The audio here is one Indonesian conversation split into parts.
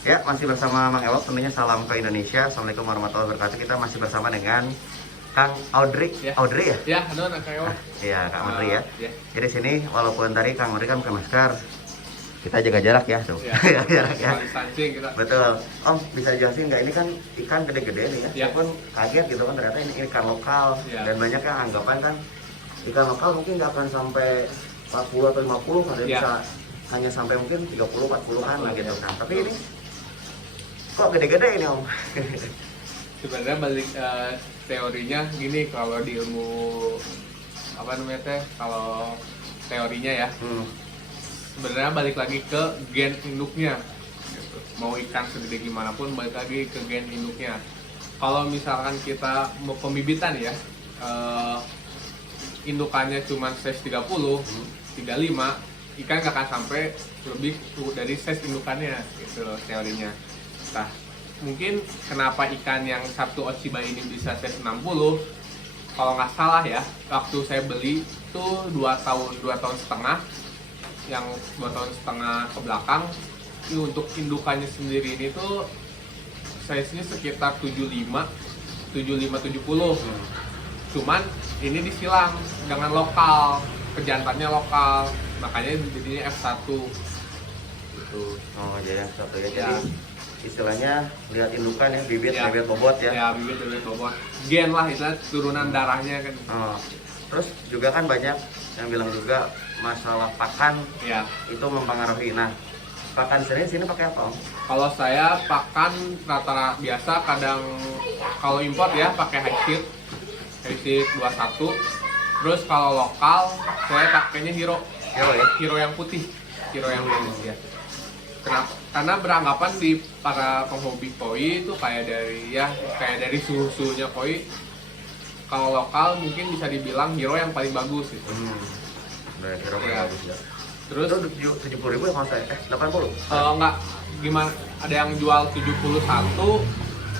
Ya, masih bersama Mang Ewok, tentunya salam ke Indonesia. Assalamualaikum warahmatullahi wabarakatuh. Kita masih bersama dengan Kang Audrey. Ya. Audrey ya? Ya, halo Kang Ewok. Iya, Kang Audrey ya. Ya. Jadi sini walaupun tadi Kang Audrey kan pakai masker, kita jaga jarak ya tuh. Ya. Jarak ya. Distancing kita. Betul. Om, bisa jelasin nggak ini kan ikan gede-gede nih ya? Ya. Saya pun kaget gitu kan ternyata ini ikan lokal. Ya. Dan banyak yang anggapan kan ikan lokal mungkin nggak akan sampai 40 atau 50, ada Ya. bisa hanya sampai mungkin 30-40-an lah gitu. Nah, tapi Betul. ini kok gede-gede ini Om? Sebenarnya balik teorinya gini, kalau di ilmu apa namanya teh, kalau teorinya ya, sebenarnya balik lagi ke gen induknya. Gitu. Mau ikan segede gimana pun balik lagi ke gen induknya. Kalau misalkan kita mau pembibitan ya, indukannya cuma size 30, 35, ikan gak akan sampai lebih dari size indukannya, gitu loh teorinya. Nah, mungkin kenapa ikan yang Sabtu Ochiba ini bisa size 60, kalau nggak salah ya, waktu saya beli tuh 2 tahun setengah, yang 2 tahun setengah ke belakang, ini untuk indukannya sendiri ini tuh size-nya sekitar 70. Cuman ini disilang dengan lokal, pejantannya lokal, makanya jadinya F1 gitu. Oh, jadi yang satu ya. Ya. Jadi istilahnya lihat indukan ya, bibit, Ya. bibit bobot ya. Ya, bibit bobot. Gen lah, itu turunan darahnya kan. Oh. Terus juga kan banyak yang bilang juga masalah pakan Ya. itu mempengaruhi. Nah, pakan sini pakai apa Om? Kalau saya pakan rata-rata biasa, kadang kalau import ya pakai high seed 21. Terus kalau lokal saya pakainya Hero. Hero ya? Hero yang putih. Hero yang putih ya. Kenapa? Karena beranggapan di para penghobi koi itu kayak dari suhu-suhunya koi. Kalau lokal mungkin bisa dibilang Hero yang paling bagus gitu. Nah, Hero paling Ya. bagus ya. Terus Itu 70.000 ya kalau saya? 80? enggak, gimana, ada yang jual 71,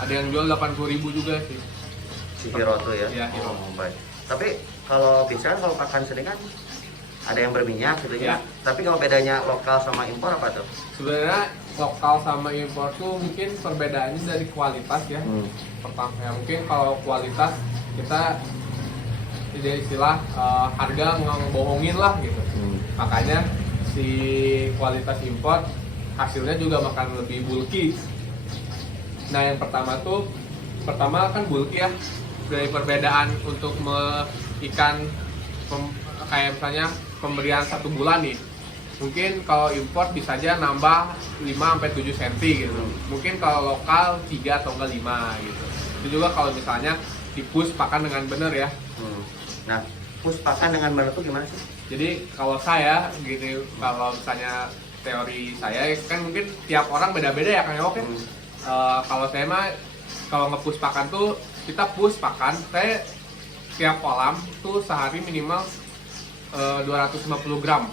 ada yang jual 80.000 juga sih. Si Hero tuh ya? Iya, Hero. Oh, baik. Tapi kalau bisa kalau pakan sini kan ada yang berminyak gitu ya. Ya. Tapi kalau bedanya lokal sama impor apa tuh? Sebenarnya lokal sama impor tuh mungkin perbedaannya dari kualitas ya. Pertama ya, mungkin kalau kualitas kita tidak istilah harga ngebohongin lah gitu. Makanya si kualitas impor hasilnya juga akan lebih bulky. Nah, yang pertama kan bulky ya. Dari perbedaan untuk ikan kayak misalnya pemberian 1 bulan nih, mungkin kalau import bisa aja nambah 5-7 cm gitu. Mungkin kalau lokal 3 atau enggak 5 gitu. Itu juga kalau misalnya dipus pakan dengan benar ya. Nah, push pakan dengan benar tuh gimana sih? Jadi kalau saya gini, kalau misalnya teori saya kan mungkin tiap orang beda-beda ya Kang Ewok ya. Kalau saya mah kalau nge-push pakan tuh kita push pakan, saya tiap kolam tuh sehari minimal 250 gram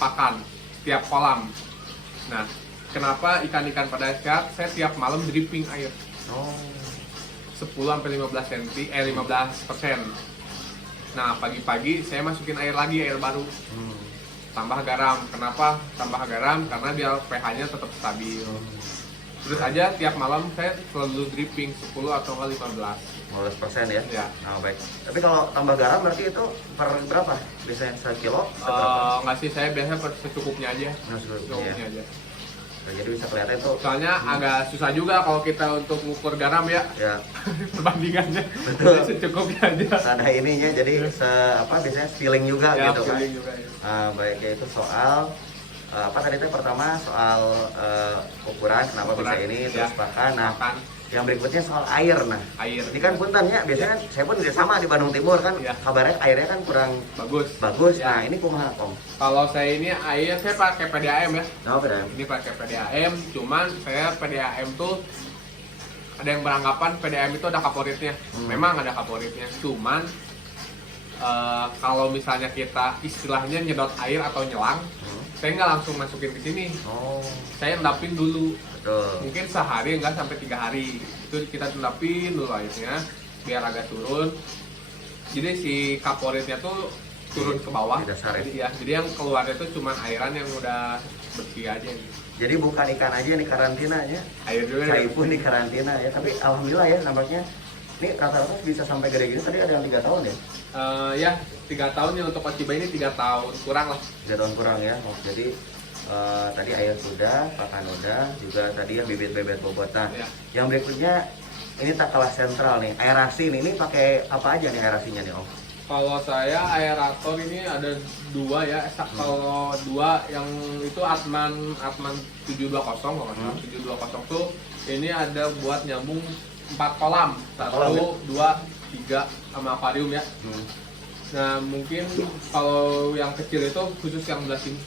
pakan tiap kolam. Nah, kenapa ikan-ikan pada sehat saya tiap malam dripping air 10-15 cm, 15%. Nah, pagi-pagi saya masukin air lagi, air baru. Tambah garam. Kenapa tambah garam? Karena dia pH-nya tetap stabil. Terus aja tiap malam saya selalu dripping 10 atau 15. 15% ya? Ya. Nah, baik. Tapi kalau tambah garam berarti itu per berapa? Biasanya sekilo? Nggak sih, saya biasanya secukupnya aja. Nah, secukupnya. Secukupnya aja. Nah, jadi bisa kelihatan itu. Soalnya agak susah juga kalau kita untuk mengukur garam ya. Ya, Perbandingannya. Betul. Jadi secukupnya aja. ada ininya jadi biasanya feeling juga Ya, gitu kan. feeling juga ya. Baik, yaitu soal apa tadi teh pertama soal ukuran kenapa bisa Ukuran, ini ya. terus pakan. Nah, Pakan. yang berikutnya soal air. Nah, Air. ini kan punten ya, biasanya kan saya pun sama di Bandung Timur kan, Ya. kabarnya airnya kan kurang Bagus. Ya. Nah, ini kumaha Om? Kalau saya ini air saya pakai PDAM ya. Nah, beda. Ini pakai PDAM, cuman saya PDAM tuh ada yang beranggapan PDAM itu ada kaporitnya. Memang ada kaporitnya, cuman kalau misalnya kita istilahnya nyedot air atau nyelang, saya nggak langsung masukin ke sini. Saya endapin dulu. Betul. Mungkin sehari enggak sampai 3 hari. Itu kita endapin dulu airnya biar agak turun. Jadi si kaporitnya tuh turun ke bawah. Di dasar ya? Jadi yang keluarnya tuh cuma airan yang udah bersih aja gitu. Jadi bukan ikan aja nih karantinanya, Air juga saya ya. pun di karantina ya. Tapi alhamdulillah ya nampaknya ini rata-rata bisa sampai gede gini. Tadi ada yang 3 tahun ya, Ya 3 tahun ya untuk Ochiba ini 3 tahun kurang lah. 3 tahun kurang ya. Oh, jadi tadi air sudah, pakan udah, juga tadi ya bibit-bibit bobot. Nah, Ya. yang berikutnya ini tak kalah sentral nih, aerasi nih. Ini pakai apa aja nih aerasinya nih Om? Kalau saya aerator ini ada 2 ya. Kalau 2 yang itu Atman 720 kalau nggak salah. 720 tuh ini ada buat nyambung 4 kolam. 1, 2, 3 sama akuarium ya. Nah mungkin kalau yang kecil itu khusus yang sebelah sini.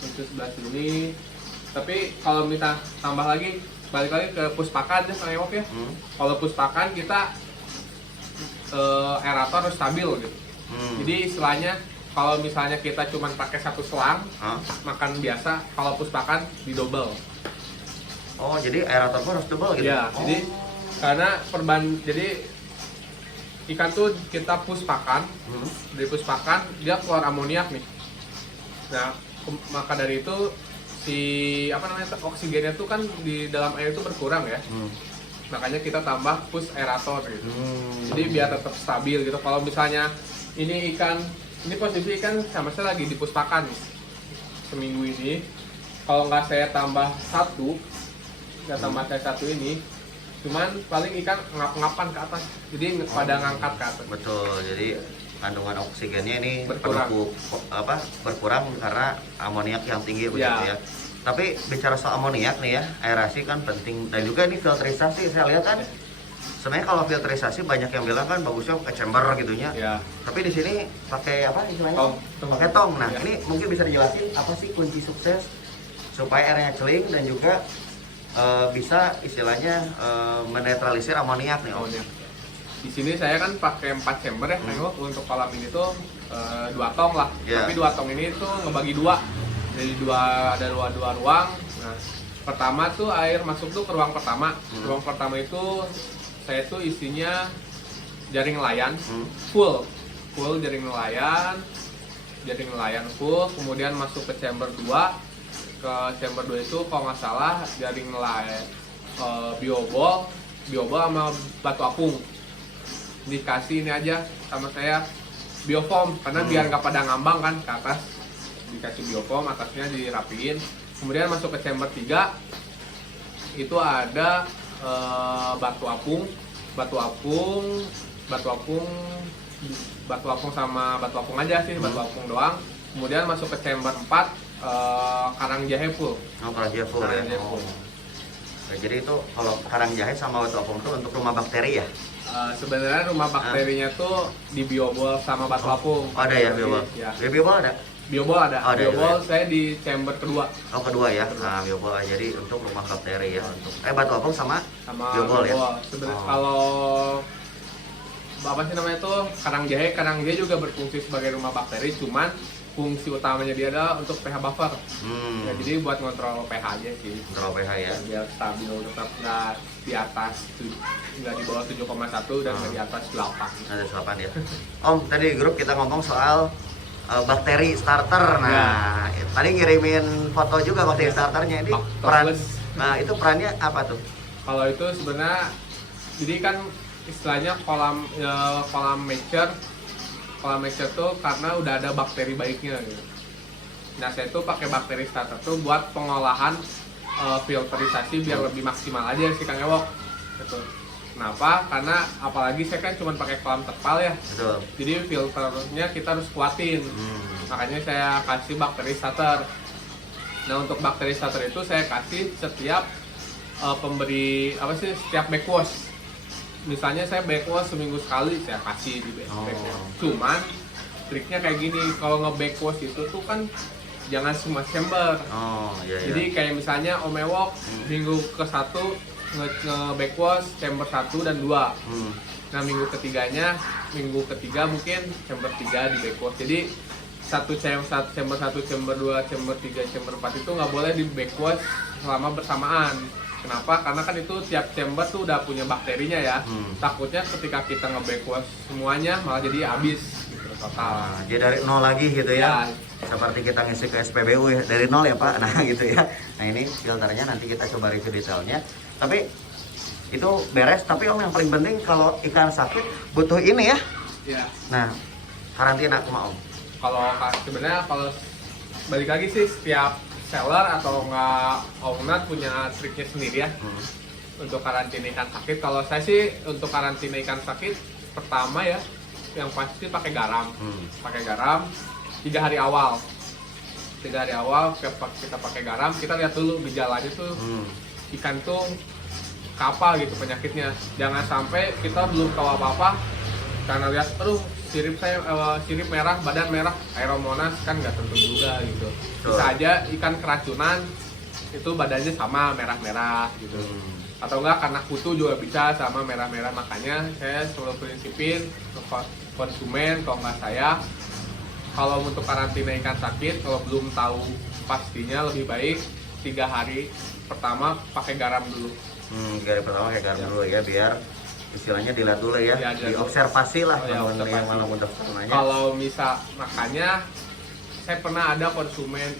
Khusus sebelah sini. Tapi kalau kita tambah lagi, balik lagi ke puspakan ya Kang Ewok ya. Kalau puspakan kita aerator harus stabil gitu. Jadi istilahnya kalau misalnya kita cuma pakai 1 selang makan biasa, kalau puspakan di double. Oh, jadi aerator pun harus double gitu? Iya, jadi karena jadi ikan tuh kita puspakan, dari puspakan dia keluar amoniak nih. Nah, maka dari itu si oksigennya tuh kan di dalam air itu berkurang ya. Makanya kita tambah push aerator gitu. Jadi biar tetap stabil gitu. Kalau misalnya ini posisi ikan sama saya lagi di puspakan nih. Seminggu ini kalau nggak saya tambah 1, nggak tambah saya 1 ini, cuman paling ikan ngap-ngapan ke atas, jadi pada ngangkat ke atas. Betul, jadi kandungan oksigennya ini Berkurang. berkurang karena amoniak yang tinggi begitu ya. Tapi bicara soal amoniak nih ya, aerasi kan penting, dan juga ini filterisasi. Saya lihat kan sebenarnya kalau filterisasi banyak yang bilang kan bagusnya pakai chamber gitunya. Ya. Tapi di sini pakai apa istilahnya? Tong. Pakai tong. Nah, Ya. ini mungkin bisa dijelasin apa sih kunci sukses supaya airnya celing dan juga bisa istilahnya menetralisir amoniak nih Om. Amoniak. Di sini saya kan pakai 4 chamber ya, untuk kolam ini tuh 2 tong lah. Yeah. Tapi 2 tong ini tuh ngebagi 2. Jadi ada dua ruang. Nah, pertama tuh air masuk tuh ke ruang pertama. Ruang pertama itu saya tuh isinya jaring nelayan full jaring nelayan full. Kemudian masuk ke chamber 2. Ke chamber 2 itu kalau nggak salah jaring nelayan biobol sama batu apung. Dikasih ini aja sama saya biofoam karena biar nggak pada ngambang kan ke atas. Dikasih biofoam, atasnya dirapiin. Kemudian masuk ke chamber 3 itu ada batu apung sama batu apung aja sih, batu apung doang. Kemudian masuk ke chamber 4 karang jahe full. Oh, karang jahe full ya. Nah, jadi itu kalau karang jahe sama batu apung itu untuk rumah bakteri ya? Sebenarnya rumah bakterinya tuh di biobol sama batu apung. Oh, ada ya biobol? Ya. Biobol ada? Biobol ada. Oh, ada Biobol juga ya? saya di chamber kedua. Oh, kedua ya. Nah, biobol jadi untuk rumah bakteri ya. Untuk batu apung sama biobol ya. Sebenarnya kalau apa sih namanya tuh karang jahe juga berfungsi sebagai rumah bakteri, cuman fungsi utamanya dia adalah untuk pH buffer. Ya, jadi buat ngontrol pH aja sih. Kontrol pH ya. Biar stabil, tetap nggak di atas, nggak di bawah 7,1 dan nggak di atas 8. Ada 8 ya. Om, tadi di grup kita ngomong soal bakteri starter. Nah, tadi ngirimin foto juga bakteri starternya ini peran. Nah, itu perannya apa tuh? Kalau itu sebenarnya, jadi kan istilahnya kolam mature tuh karena udah ada bakteri baiknya gitu. Nah saya tuh pakai bakteri starter tuh buat pengolahan filterisasi biar lebih maksimal aja sih Kang Ewok gitu. Kenapa? Karena apalagi saya kan cuma pakai kolam terpal ya. Betul. Jadi filternya kita harus kuatin. Makanya saya kasih bakteri starter. Nah untuk bakteri starter itu saya kasih setiap setiap backwash. Misalnya saya backwash seminggu sekali saya kasih di backwash. Cuman triknya kayak gini, kalau nge-backwash itu tuh kan jangan semua chamber. Jadi kayak misalnya Om Ewok minggu ke-1 nge-backwash chamber 1 dan 2. Nah minggu ketiga mungkin chamber 3 di backwash. Jadi chamber 1, chamber 2, chamber 3, chamber 4 itu nggak boleh di backwash selama bersamaan. Kenapa? Karena kan itu tiap chamber tuh udah punya bakterinya ya. Takutnya ketika kita nge-backwash semuanya malah jadi habis gitu. total. Nah, jadi dari nol lagi gitu ya. Ya. Seperti kita ngisi ke SPBU ya, dari nol ya Pak. Nah gitu ya. Nah ini filternya nanti kita coba review detailnya. Tapi itu beres. Tapi Om yang paling penting kalau ikan sakit butuh ini ya. Ya. Nah karantina sama Om. Kalau sebenarnya kalau balik lagi sih setiap seller atau enggak owner punya triknya sendiri ya untuk karantina ikan sakit. Kalau saya sih untuk karantina ikan sakit pertama ya yang pasti pakai garam. Pakai garam 3 hari awal. 3 hari awal kita pakai garam, kita lihat dulu gejalanya tuh ikan tuh apa gitu penyakitnya. Jangan sampai kita belum tahu apa-apa karena lihat aduh sirip merah, badan merah, aeromonas kan nggak tentu juga gitu. Bisa aja ikan keracunan itu badannya sama merah-merah gitu. Atau enggak karena kutu juga bisa sama merah-merah. Makanya saya selalu prinsipin ke konsumen kalau nggak saya, kalau untuk karantina ikan sakit kalau belum tahu pastinya lebih baik 3 hari pertama pakai garam dulu. 3 hari pertama pakai garam dulu ya, biar istilahnya dilihat dulu ya, diobservasi lah teman-teman yang malah mudah nanya. Kalau misal makanya saya pernah ada konsumen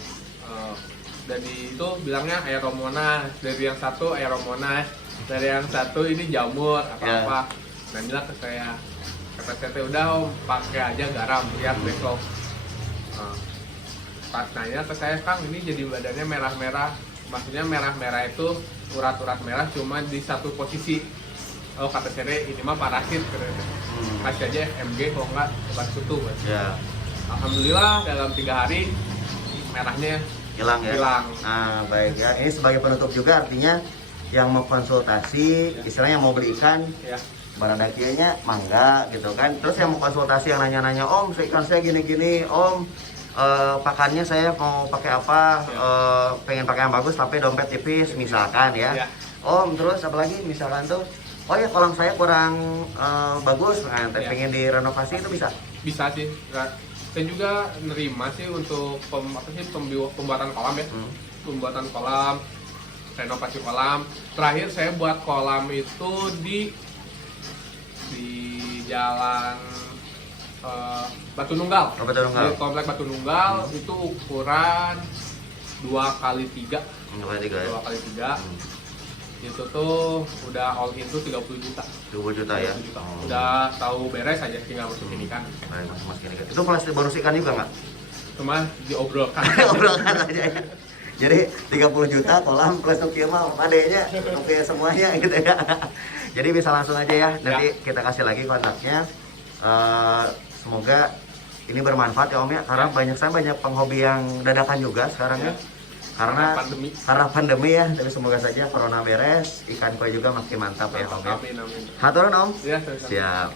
dari itu bilangnya aeromonas, dari yang satu aeromonas, dari yang satu ini jamur apa-apa. Nah bilang ke saya, kata saya udah Om pakai aja garam, lihat besok. Pas nanya ke saya, Kang ini jadi badannya merah-merah, maksudnya merah-merah itu urat-urat merah cuma di satu posisi. Oh kata saya ini mah parasit, kasih aja FMG kalau nggak obat kutu. Ya. Alhamdulillah dalam 3 hari merahnya hilang ya. Nah baik ya, ini sebagai penutup juga artinya yang mau konsultasi, istilahnya mau beli ikan, baradakianya mangga gitu kan. Terus yang mau konsultasi yang nanya-nanya, Om ikan saya gini-gini, Om pakannya saya mau pakai apa, pengen pakai yang bagus tapi dompet tipis misalkan ya. Om terus apalagi misalkan tuh, oh ya kolam saya kurang bagus, nah, pengen direnovasi itu bisa? Bisa sih. Saya juga nerima sih untuk pembuatan kolam ya. Pembuatan kolam, renovasi kolam. Terakhir saya buat kolam itu di jalan Batu Nunggal. Di komplek Batu Nunggal itu ukuran 2x3. 2x3. Itu tuh udah all in tuh 30 juta. 20 juta ya? Udah tahu beres aja tinggal masukin ikan. Masukin ikan. Itu plastik bonus ikan juga nggak? Cuma diobrolkan. Obrolkan aja ya. Jadi 30 juta kolam plus tuh mah padenya oke semuanya gitu ya. Jadi bisa langsung aja ya. Nanti kita kasih lagi kontaknya. Semoga ini bermanfaat ya Om ya. Karena banyak penghobi yang dadakan juga sekarang ya. Karena pandemi ya, tapi semoga saja corona beres, ikan koi juga makin mantap ya Om ya. Amin. Haturan Om. Ya, siap.